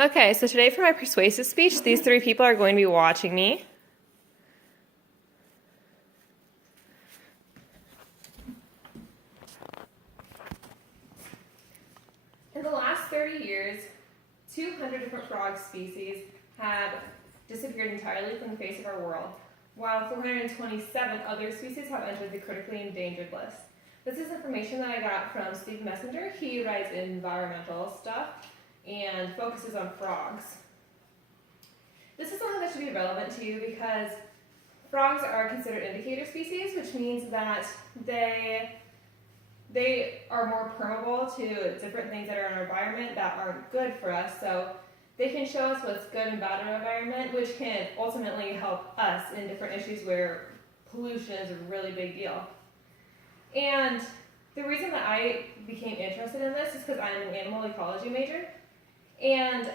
Okay, so today for my persuasive speech, these three people are going to be watching me. In the last 30 years, 200 different frog species have disappeared entirely from the face of our world, while 427 other species have entered the critically endangered list. This is information that I got from Steve Messenger. He writes environmental stuff and focuses on frogs. This is something that should be relevant to you because frogs are considered indicator species, which means that they are more permeable to different things that are in our environment that aren't good for us. So they can show us what's good and bad in our environment, which can ultimately help us in different issues where pollution is a really big deal. And the reason that I became interested in this is because I'm an animal ecology major, and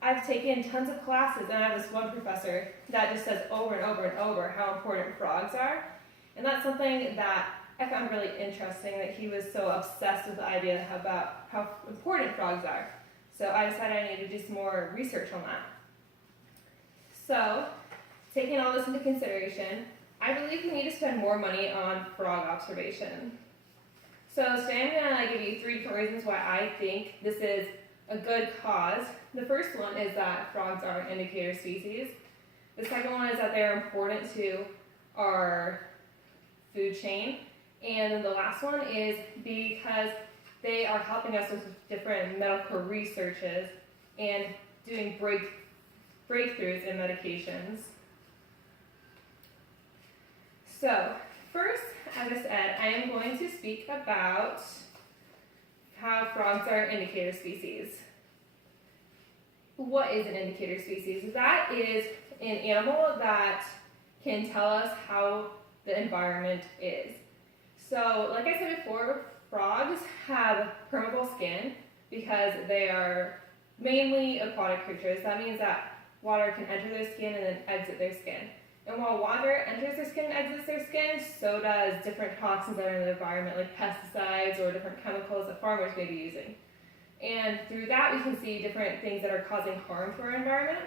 I've taken tons of classes, and I have this one professor that just says over and over and over how important frogs are. And that's something that I found really interesting, that he was so obsessed with the idea about how important frogs are. So I decided I needed to do some more research on that. So, taking all this into consideration, I believe we need to spend more money on frog observation. So today I'm going to give you 3 different reasons why I think this is a good cause. The first one is that frogs are an indicator species. The second one is that they are important to our food chain. And then the last one is because they are helping us with different medical researches and doing breakthroughs in medications. So, first, as I said, I am going to speak about how frogs are indicator species. What is an indicator species? That is an animal that can tell us how the environment is. So, like I said before, frogs have permeable skin because they are mainly aquatic creatures. That means that water can enter their skin and then exit their skin. And while water enters their skin and exits their skin, so does different toxins that are in the environment, like pesticides or different chemicals that farmers may be using. And through that, we can see different things that are causing harm to our environment.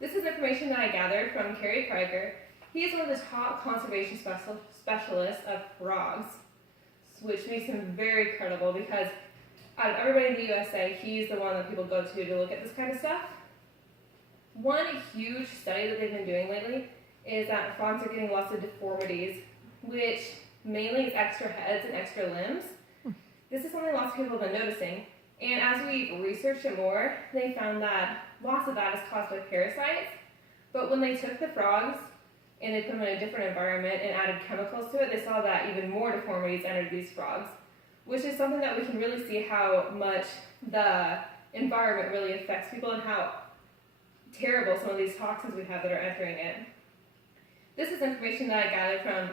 This is information that I gathered from Kerry Krieger. He is one of the top conservation specialists of frogs, which makes him very credible because out of everybody in the USA, he's the one that people go to look at this kind of stuff. One huge study that they've been doing lately is that frogs are getting lots of deformities, which mainly is extra heads and extra limbs. This is something lots of people have been noticing. And as we researched it more, they found that lots of that is caused by parasites. But when they took the frogs and they put them in a different environment and added chemicals to it, they saw that even more deformities entered these frogs, which is something that we can really see how much the environment really affects people and how terrible some of these toxins we have that are entering in. This is information that I gathered from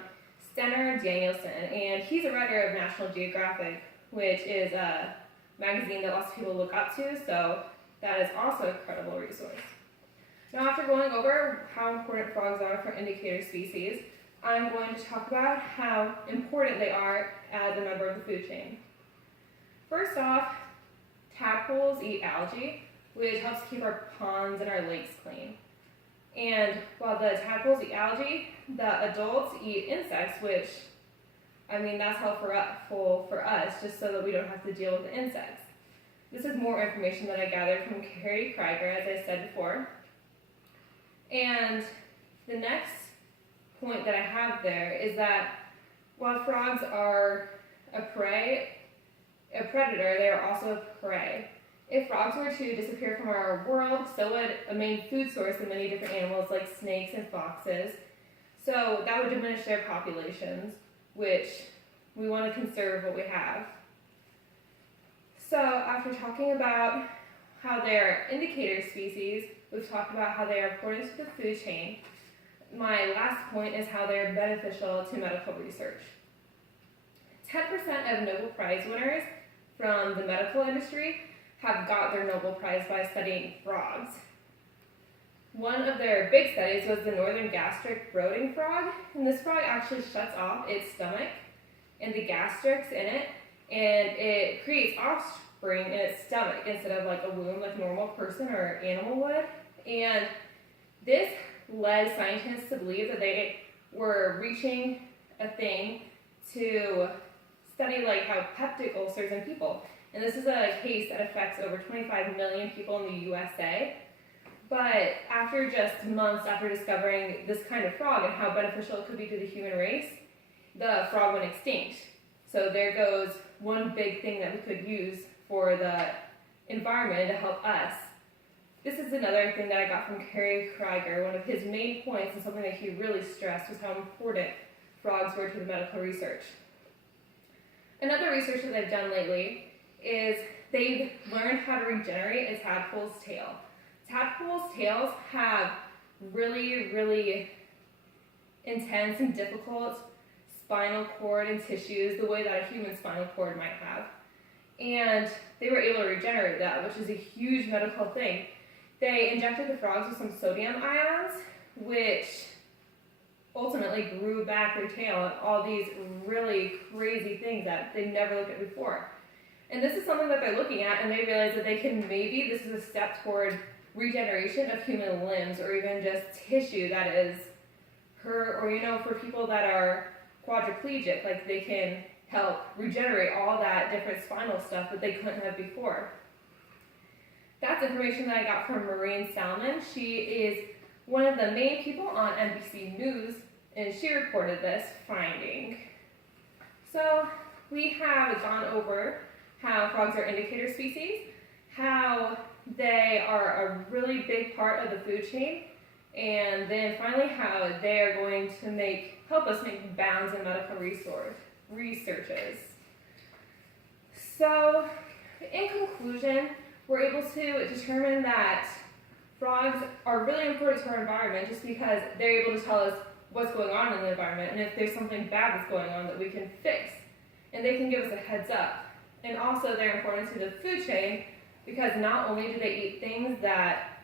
Stenner Danielson, and he's a writer of National Geographic, which is a magazine that lots of people look up to, so that is also a credible resource. Now, after going over how important frogs are for indicator species, I'm going to talk about how important they are as a member of the food chain. First off, tadpoles eat algae, which helps keep our ponds and our lakes clean. And while the tadpoles eat algae, the adults eat insects, which, I mean, that's helpful for us, just so that we don't have to deal with the insects. This is more information that I gathered from Kerry Krieger, as I said before. And the next point that I have there is that while frogs are a predator, they are also a prey. If frogs were to disappear from our world, so would a main food source of many different animals like snakes and foxes. So that would diminish their populations, which we want to conserve what we have. So after talking about how they're indicator species, we've talked about how they are important to the food chain. My last point is how they're beneficial to medical research. 10% of Nobel Prize winners from the medical industry have got their Nobel Prize by studying frogs. One of their big studies was the northern gastric brooding frog, and this frog actually shuts off its stomach and the gastrics in it, and it creates brain in its stomach instead of like a womb like a normal person or animal would. And this led scientists to believe that they were reaching a thing to study like how peptic ulcers in people. And this is a case that affects over 25 million people in the USA. But after just months after discovering this kind of frog and how beneficial it could be to the human race, the frog went extinct. So there goes one big thing that we could use for the environment to help us. This is another thing that I got from Kerry Krieger. One of his main points and something that he really stressed was how important frogs were to the medical research. Another research that they've done lately is they've learned how to regenerate a tadpole's tail. Tadpoles' tails have really, really intense and difficult spinal cord and tissues, the way that a human spinal cord might have. And they were able to regenerate that, which is a huge medical thing. They injected the frogs with some sodium ions, which ultimately grew back their tail and all these really crazy things that they never looked at before. And this is something that they're looking at, and they realize that they can maybe, this is a step toward regeneration of human limbs or even just tissue that is hurt, or for people that are quadriplegic, like they can help regenerate all that different spinal stuff that they couldn't have before. That's information that I got from Maureen Salmon. She is one of the main people on NBC News, and she reported this finding. So we have gone over how frogs are indicator species, how they are a really big part of the food chain, and then finally how they are going to help us make bounds in medical researches. So in conclusion, we're able to determine that frogs are really important to our environment just because they're able to tell us what's going on in the environment and if there's something bad that's going on that we can fix. And they can give us a heads up. And also they're important to the food chain because not only do they eat things that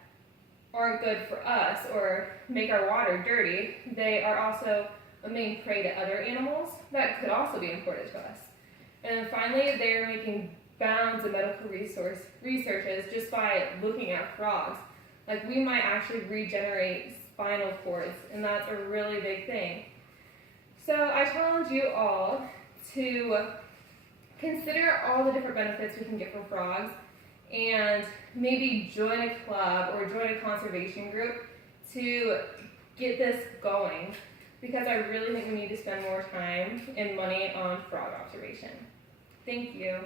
aren't good for us or make our water dirty, they are also a main prey to other animals that could also be important to us. And finally, they're making bounds in medical researches just by looking at frogs. Like we might actually regenerate spinal cords, and that's a really big thing. So I challenge you all to consider all the different benefits we can get from frogs and maybe join a club or join a conservation group to get this going, because I really think we need to spend more time and money on frog observation. Thank you.